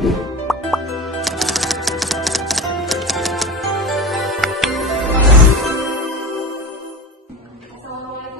Assalamualaikum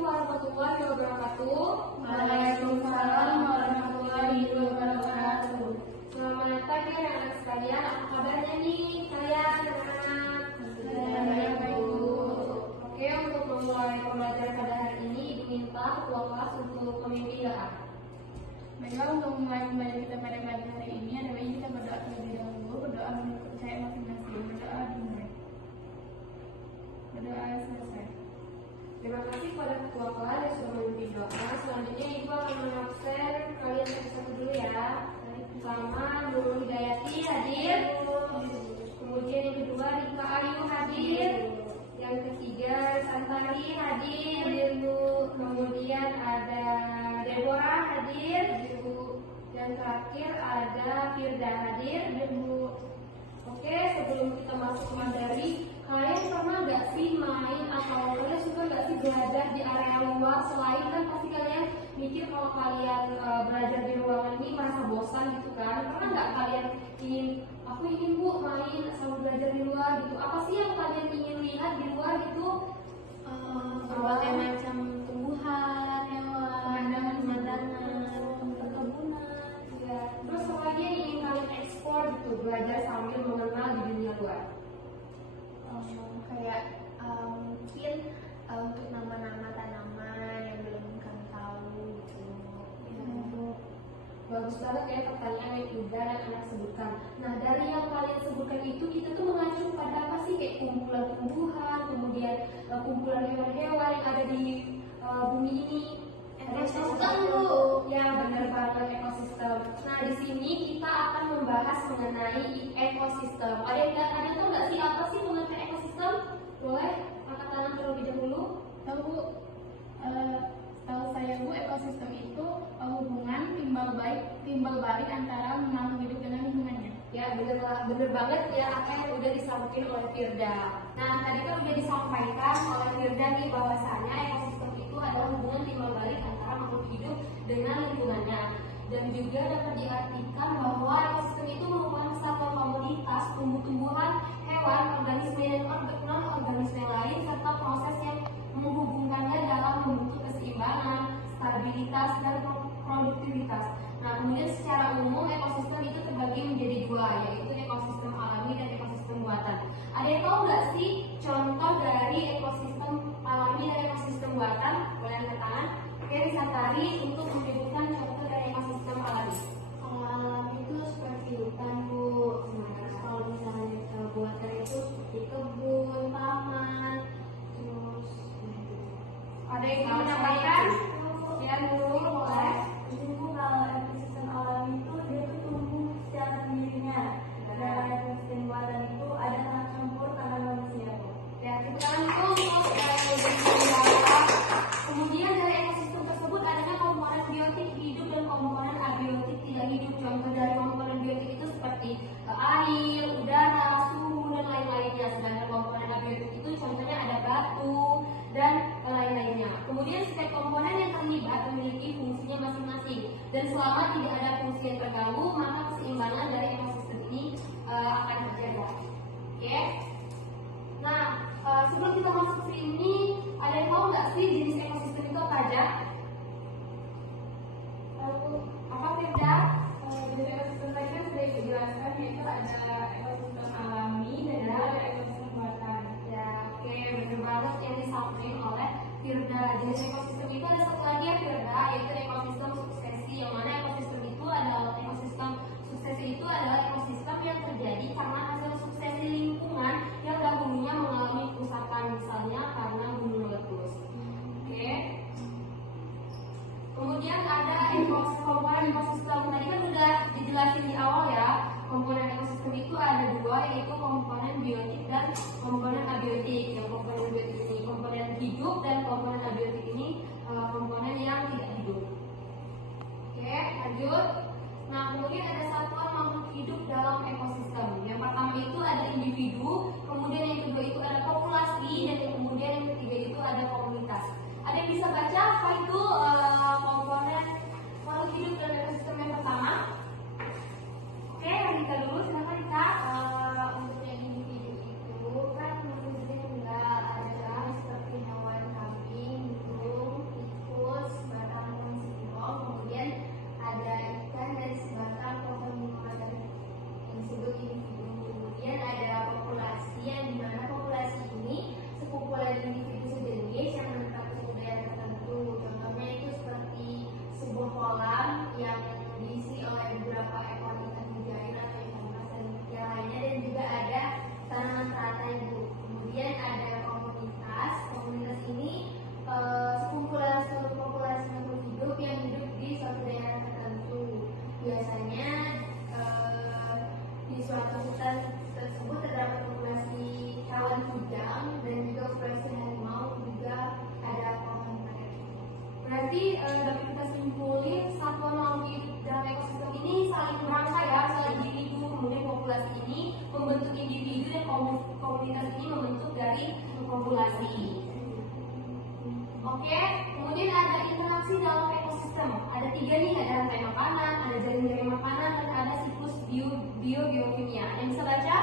warahmatullahi wabarakatuh. Waalaikumsalam warahmatullahi wabarakatuh. Selamat pagi anak sekalian. Apa kabarnya nih? Saya anak-anak. Baik, Bu. Oke, untuk memulai pembelajaran pada hari ini, Ibu minta ketua kelas untuk memimpin doa. Baiklah, untuk memulai pembelajaran kita pada pagi hari ini adalah kita berdoa terlebih dahulu. Berdoa menurut percaya masing-masing. Berdoa dimulai. Berdoa selesai. Terima kasih kepada ketua kelas yang sudah memimpin doa. Selanjutnya Ibu akan mengabsen kalian satu-satu dulu ya. Pertama, Nurul Hidayati hadir. Kemudian yang kedua, Rika Ayu hadir. Yang ketiga, Santari hadir. Kemudian ada Deborah hadir. Yang terakhir ada Firda hadir. Oke, sebelum kita masuk ke materi, kalian pernah nggak sih main atau kalian suka nggak sih belajar di area luar? Selain kan pasti kalian mikir kalau kalian belajar di ruangan ini merasa bosan gitu kan? Pernah nggak kalian ingin, aku ingin Bu main sama belajar di luar gitu? Apa sih yang kalian ingin lihat di luar gitu? Berbagai macam tumbuhan, hewan, pemandangan, perkebunan. Ya, terus apa lagi yang ingin kalian ekspor gitu, belajar sambil mengenal di dunia luar? Kayak mungkin untuk nama-nama tanaman yang belum kami tahu gitu. Bagus banget ya pertanyaan yang udah anak sebutkan. Nah, dari yang kalian sebutkan itu kita tuh mengacu pada apa sih? Kayak kumpulan tumbuhan, kemudian kumpulan hewan-hewan yang ada di bumi ini. Ekosistem tuh, ya benar banget, ekosistem. Nah, di sini kita akan membahas mengenai ekosistem. Ada tuh nggak sih apa sih mengenai ekosistem? Boleh angkat tangan terlebih dahulu. Tahu Bu, tahu saya Bu, ekosistem itu hubungan timbal balik antara makhluk hidup dengan lingkungannya. Ya bener banget ya apa yang udah disampaikan oleh Firda. Nah tadi kan udah disampaikan oleh Firda nih bahwasanya ekosistem itu adalah hubungan timbal balik antara makhluk hidup dengan lingkungannya. Dan juga dapat diartikan bahwa ekosistem itu merupakan satuan komunitas tumbuh-tumbuhan, hewan, organisme dan non-organisme lain serta proses yang menghubungkannya dalam membentuk keseimbangan, stabilitas dan produktivitas. Nah, kemudian secara umum ekosistem itu terbagi menjadi dua, yaitu ekosistem alami dan ekosistem buatan. Ada yang tahu nggak sih contoh dari ekosistem alami dan ekosistem buatan? Boleh angkat tangan. Oke, bisa tari untuk menyebutkan contoh dari ekosistem alami. Alam itu seperti hutan Bu. Terus kalau misalnya buatan itu seperti kebun, taman, terus Ada yang ingin menambahkan? Ya, dulu boleh. kalau ekosistem alam itu dia tuh tumbuh secara sendirinya. Dan ekosistem buatan itu ada tanah campur tanah manusia. Ya, kita langsung untuk ekosistem buatan. Kemudian dari ekosistem tersebut adanya komponen biotik hidup dan komponen abiotik tidak hidup. Contoh dari komponen biotik itu seperti air, udara, suhu dan lain-lainnya. Sedangkan komponen abiotik itu contohnya ada batu dan lain-lainnya. Kemudian setiap komponen yang terlibat memiliki fungsinya masing-masing. Dan selama tidak ada fungsi yang terganggu, maka keseimbangan dari ekosistem ini akan terjaga. Oke? Nah, sebelum kita masuk ke sini, ada yang tahu nggak sih jenis ekosistem itu apa aja? Apa Firda? Jenis ekosistem tadi kan sudah dijelaskan, yaitu ada ekosistem alami dan ada ekosistem buatan. Ya, oke, benar banget yang disampaikan oleh Firda. Jenis ekosistem itu ada satu lagi ya Firda, yaitu ekosistem suksesi. Yang mana ekosistem itu adalah ekosistem yang terjadi karena hasil suksesi lingkungan yang dahulunya mengalami kerusakan, misalnya karena gunung meletus. Oke. Kemudian ada komponen ekosistem. Tadi kan udah dijelasin di awal ya. Komponen ekosistem itu ada dua, yaitu komponen biotik dan komponen abiotik. Yang komponen biotik ini komponen hidup dan komponen abiotik ini komponen yang tidak hidup. Oke, lanjut. Nah, kemudian ada satuan makhluk hidup dalam ekosistem. Yang pertama itu ada individu, kemudian yang kedua itu ada populasi, dan yang kemudian yang ketiga itu ada komunitas. Ada yang bisa baca apa itu komponen makhluk hidup dalam ekosistem yang pertama? Oke, populasi ini membentuk individu dan komunitas ini membentuk dari populasi. Oke, kemudian ada interaksi dalam ekosistem. Ada 3 nih, ada rantai makanan, ada jaring-jaring makanan, dan ada siklus biokimia. Yang bisa baca?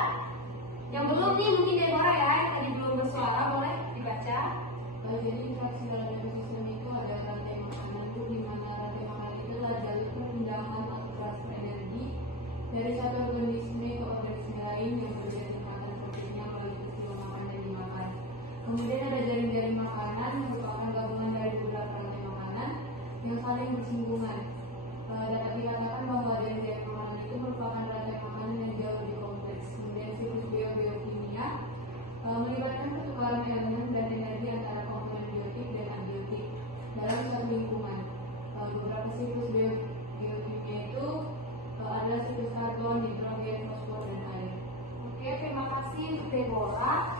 Yang belum nih mungkin Deborah ya, yang tadi belum bersuara, boleh dibaca. Jadi interaksi dalam ekosistem itu ada rantai makanan itu, di mana rantai makanan itu adalah jalur perpindahan atau transfer energi dari satu organisme ke organisme lain yang berbeda tingkatan proteinnya melalui peristiwa makan dan dimakan. Kemudian ada jaring-jaring makanan yang merupakan gabungan dari beberapa rantai makanan yang saling bersinggungan. Dapat dikatakan bahwa jaring-jaring makanan itu merupakan rantai makanan yang jauh lebih kompleks. Kemudian siklus biokimia melibatkan pertukaran elemen dan energi antara komponen biotik dan abiotik dalam satu lingkungan. Beberapa siklus biokimia itu adalah siklus karbon, nitrogen, fosfor, dan air. Oke, terima kasih Deborah.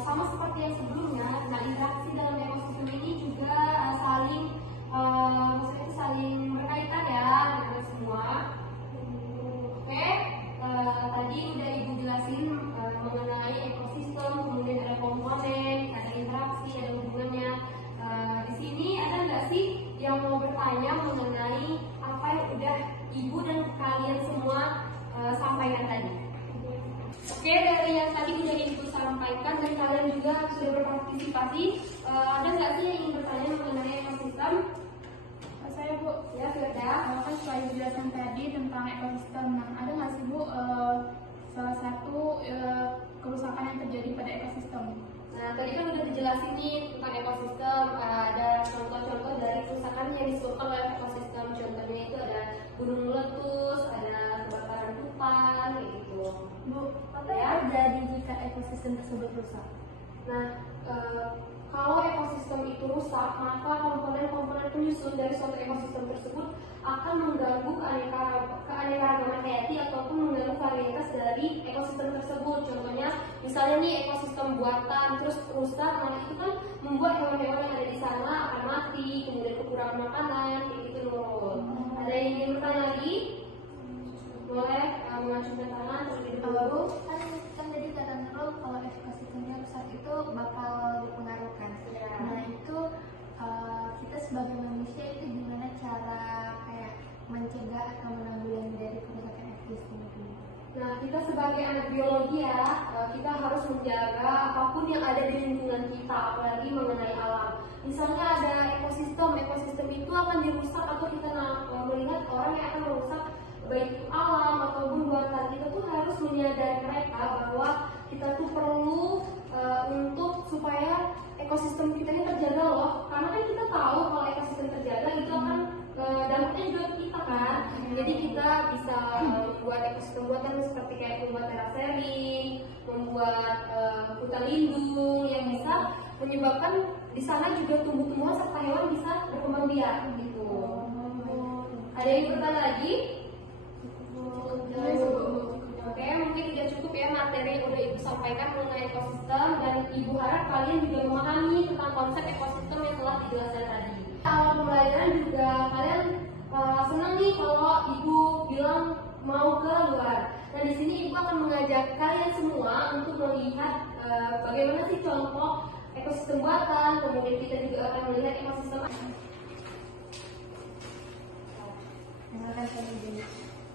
Sama seperti yang sebelumnya, nah interaksi dalam ekosistem ini juga saling berkaitan ya dengan semua. Oke, tadi udah Ibu jelasin mengenai ekosistem, kemudian ada komponen, ada interaksi, ada hubungannya. Di sini ada nggak sih yang mau bertanya mengenai apa yang udah Ibu dan kalian semua sampaikan tadi? Oke, dari yang tadi udah Ibu sampaikan dan kalian juga sudah berpartisipasi, ada nggak sih yang ingin bertanya mengenai ekosistem? Saya Bu, Ya, sudah. kan setelah penjelasan tadi tentang ekosistem, nah ada nggak sih Bu salah satu kerusakan yang terjadi pada ekosistem? Nah, tadi kan udah dijelasin nih tentang ekosistem, ada contoh-contoh dari kerusakan yang disebabkan oleh ekosistem. Contohnya itu ada gunung meletus, ada kebakaran hutan, kayak gitu. Bu, apa yang terjadi jika ekosistem tersebut rusak? Nah, kalau ekosistem itu rusak, maka komponen-komponen penyusun dari suatu ekosistem tersebut akan mengganggu keanekaragaman hayati ataupun mengganggu varietas dari ekosistem tersebut. Contohnya, misalnya nih ekosistem buatan terus rusak, nah itu kan membuat hewan-hewan yang ada di sana akan mati, kemudian kekurangan makanan, kayak gitu loh. Ada yang ingin bertanya lagi? Boleh mengajukan tangan terlebih dahulu. Kan tadi kata Nurul kalau ekosistemnya rusak itu bakal dipengaruhkan. Ya. Nah itu kita sebagai manusia itu gimana cara kayak mencegah atau menanggulangi dari kerusakan ekosistem itu? Nah, kita sebagai anak biologi ya, kita harus menjaga apapun yang ada di lingkungan kita, apalagi mengenai alam. Misalnya ada ekosistem itu akan dirusak atau kita melihat orang yang akan merusak baik itu alam ataupun buatan, kita tuh harus menyadari mereka bahwa kita tuh perlu untuk supaya ekosistem kita ini terjaga loh. Karena kan kita tahu kalau ekosistem terjaga itu akan dampaknya juga ke kita kan. Jadi kita bisa membuat ekosistem buatan seperti kayak membuat terasering, membuat hutan lindung yang bisa menyebabkan di sana juga tumbuh-tumbuhan serta hewan bisa berkembang biak gitu. Ada yang bertanya lagi? Oke, mungkin tidak cukup ya materi yang udah Ibu sampaikan mengenai ekosistem, dan Ibu harap kalian juga memahami tentang konsep ekosistem yang telah dijelaskan tadi. Awal pembelajaran juga kalian senang nih kalau Ibu bilang mau ke luar. Nah, di sini Ibu akan mengajak kalian semua untuk melihat bagaimana sih contoh ekosistem buatan, kemudian kita juga akan melihat ekosistem.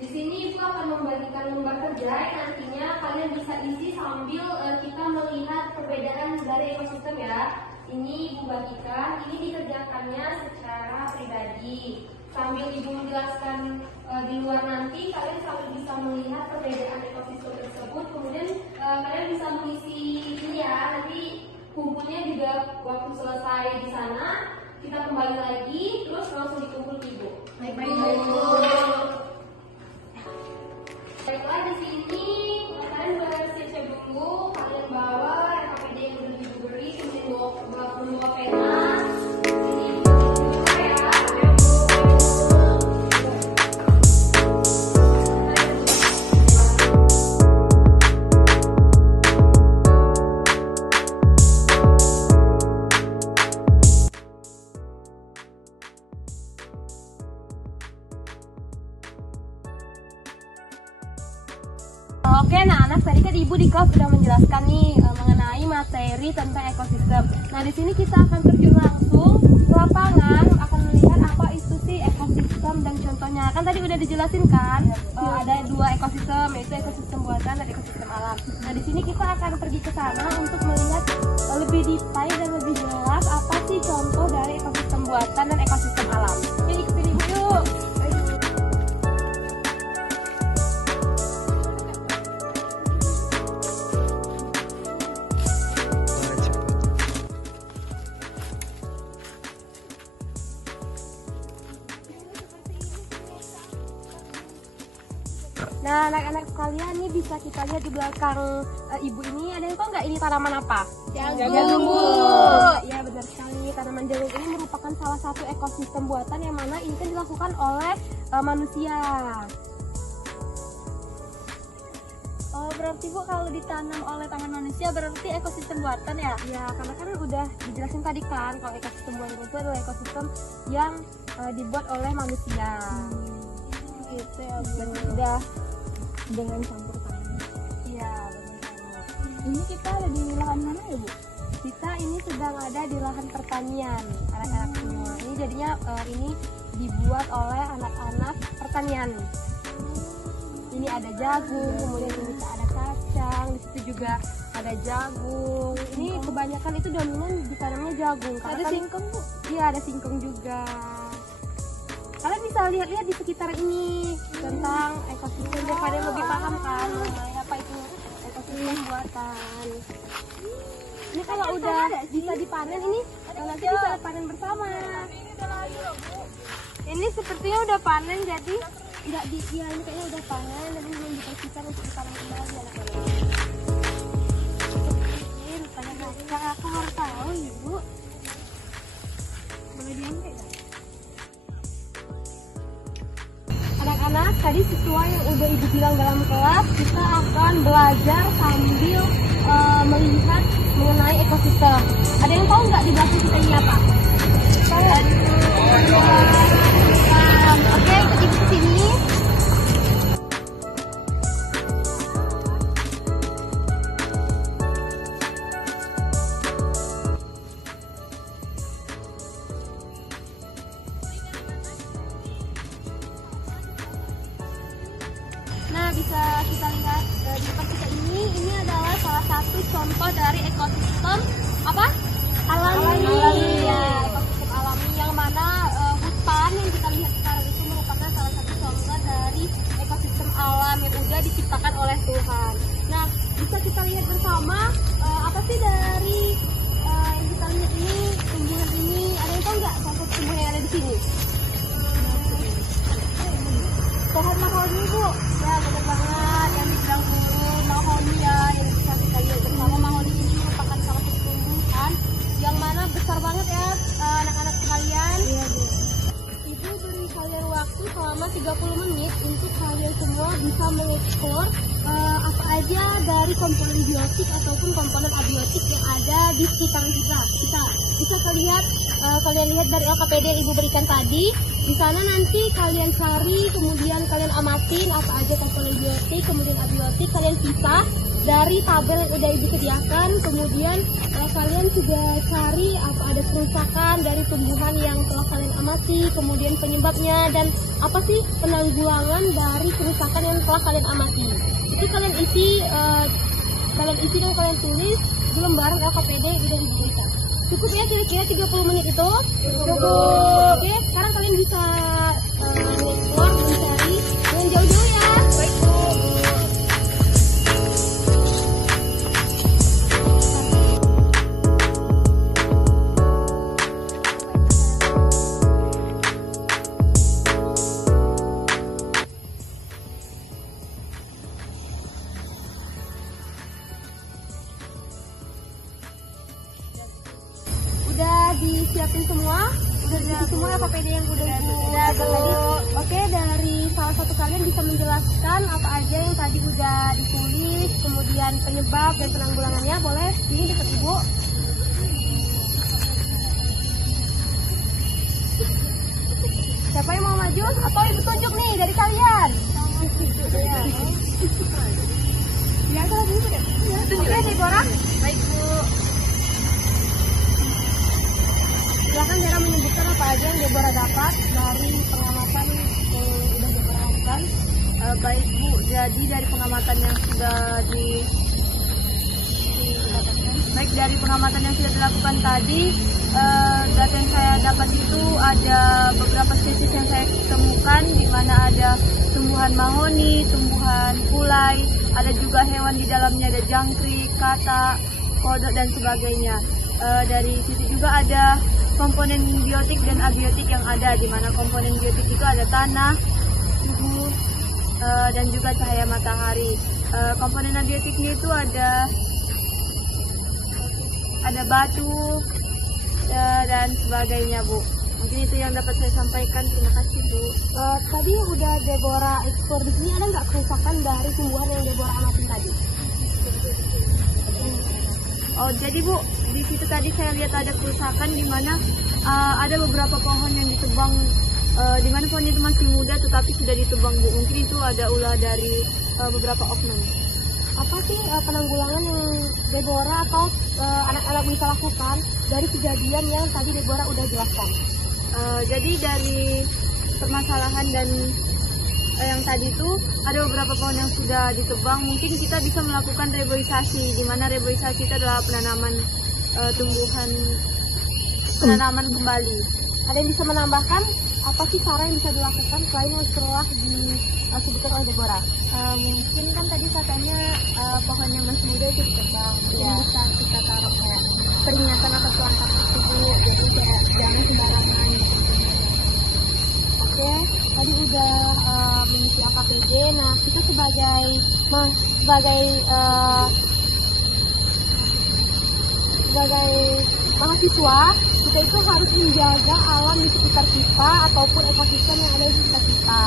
Di sini Ibu akan membagikan lembar kerja yang nantinya kalian bisa isi sambil kita melihat perbedaan dari ekosistem ya. Ini Ibu bagikan, ini dikerjakannya secara pribadi. Sambil Ibu menjelaskan di luar nanti, kalian sambil bisa melihat perbedaan ekosistem tersebut. Kemudian kalian bisa mengisi ini ya, nanti kumpulnya juga waktu selesai di sana, kita kembali lagi, terus langsung dikumpul Ibu. Baiklah, di sini kalian bersiap-siap dulu, kalian bawa RKPD yang sudah diberi, kemudian bawa pena. Oke, nah anak tadi kan ibu di kelas sudah menjelaskan nih mengenai materi tentang ekosistem. Nah di sini kita akan terjun langsung ke lapangan, akan melihat apa itu sih ekosistem dan contohnya. Kan tadi udah dijelasin kan, ada dua ekosistem, yaitu ekosistem buatan dan ekosistem alam. Nah di sini kita akan pergi ke sana untuk melihat lebih detail dan lebih jelas apa sih contoh dari ekosistem buatan dan ekosistem alam. Oke, ikutin ibu yuk. Nah, anak-anak sekalian nih bisa kita lihat di belakang ibu ini, ada yang tahu nggak ini tanaman apa? Jagung. Ya benar sekali, tanaman jagung ini merupakan salah satu ekosistem buatan yang mana ini kan dilakukan oleh manusia. Oh, berarti Bu kalau ditanam oleh tangan manusia berarti ekosistem buatan ya? Ya, karena kan udah dijelasin tadi kan kalau ekosistem buatan itu adalah ekosistem yang dibuat oleh manusia. Gitu ya, Dan udah dengan campur tangan. Iya, benar. Ini kita ada di lahan mana ya Bu? Kita ini sedang ada di lahan pertanian, anak-anak semua. Ini jadinya ini dibuat oleh anak-anak pertanian. Ini ada jagung, kemudian ini ada kacang, di situ juga ada jagung. Ini kebanyakan itu dominan ditanamnya jagung. Ada singkong Bu? Iya, ada singkong juga. Kalian bisa lihat-lihat di sekitar ini tentang ekosistem biar kalian lebih paham kan mengenai apa itu ekosistem buatan. Ini kalau udah bisa dipanen ini nanti bisa panen bersama. Ini sepertinya udah panen jadi nggak di ya ini kayaknya udah panen dan belum dipastikan untuk dipanen kembali anak-anak. Ini rupanya kakak aku harus tahu ibu. Boleh diambil nggak? Anak-anak, tadi sesuai yang udah ibu bilang dalam kelas, kita akan belajar sambil melihat mengenai ekosistem. Ada yang tahu nggak di belakang kita ini apa? Oke, ikut ibu ke sini. Nah, bisa kita lihat di depan kita ini adalah salah satu contoh dari ekosistem apa? Alami. Ya, ekosistem alami yang mana hutan yang kita lihat sekarang itu merupakan salah satu contoh dari ekosistem alam yang sudah diciptakan oleh Tuhan. Nah, bisa kita lihat bersama apa sih dari yang kita lihat ini, tumbuhan ini, ada yang tahu nggak contoh tumbuhan yang ada di sini? Pohon mahoni Bu, ya benar banget yang dibilang guru mahoni ya, yang bisa kita lihat bersama. Mahoni ini merupakan salah satu tumbuhan yang mana besar banget ya anak-anak sekalian. Iya Bu. Ibu beri kalian waktu selama 30 menit untuk kalian semua bisa mengeksplor apa aja dari komponen biotik ataupun komponen abiotik yang ada di sekitar kita. Bisa kalian lihat dari LKPD yang ibu berikan tadi. Di sana nanti kalian cari, kemudian kalian amatin apa aja komponen biotik, kemudian abiotik, kalian pisah dari tabel yang udah ibu sediakan. Kemudian kalian juga cari apa ada kerusakan dari tumbuhan yang telah kalian amati, kemudian penyebabnya dan apa sih penanggulangan dari kerusakan yang telah kalian amati. Itu kalian isi dan kalian tulis di lembaran LKPD yang udah ibu berikan. Cukup ya kira-kira 30 menit itu? Cukup. Oke, sekarang kalian bisa keluar mencari. Jangan jauh-jauh ya. Baik Bu. Udah disiapin semua? Udah disiapin semua LKPD yang udah ibu tadi? Oke, dari salah satu kalian bisa menjelaskan apa aja yang tadi udah ditulis, kemudian penyebab dan penanggulangannya. Boleh? Ini dekat ibu. Siapa yang mau maju? Atau ibu tunjuk nih dari kalian? Oke, Deborah. Baik Bu. Silakan Dara menyebutkan apa aja yang Deborah dapat dari pengamatan yang sudah Deborah lakukan. Baik Bu, jadi dari pengamatan yang sudah Baik, dari pengamatan yang sudah dilakukan tadi, data yang saya dapat itu ada beberapa spesies yang saya temukan, di mana ada tumbuhan mahoni, tumbuhan kulai, ada juga hewan di dalamnya, ada jangkrik, katak, kodok, dan sebagainya. Dari situ juga ada komponen biotik dan abiotik yang ada, di mana komponen biotik itu ada tanah, suhu, dan juga cahaya matahari. Komponen abiotiknya itu ada batu dan sebagainya Bu. Mungkin itu yang dapat saya sampaikan. Terima kasih Bu. Tadi udah Deborah ekspor di sini, ada nggak kerusakan dari tumbuhan yang Deborah amatin tadi? Oh jadi Bu, di situ tadi saya lihat ada kerusakan di mana ada beberapa pohon yang ditebang, di mana pohonnya itu masih muda tetapi sudah ditebang Bu. Mungkin itu ada ulah dari beberapa oknum. Apa sih penanggulangan yang Deborah atau anak-anak bisa lakukan dari kejadian yang tadi Deborah udah jelaskan? Jadi dari permasalahan dan yang tadi itu ada beberapa pohon yang sudah ditebang, mungkin kita bisa melakukan reboisasi, di mana reboisasi itu adalah penanaman penanaman kembali. Ada yang bisa menambahkan apa sih cara yang bisa dilakukan selain yang setelah disebutkan oleh Deborah? Mungkin kan tadi katanya pohon yang masih muda itu ditebang, mungkin bisa kita taruh kayak peringatan atau pelangkap tersebut, jadi kayak jangan sembarangan. Oke, tadi udah mengisi AKPD. Nah, kita sebagai mahasiswa, kita itu harus menjaga alam di sekitar kita ataupun ekosistem yang ada di sekitar kita.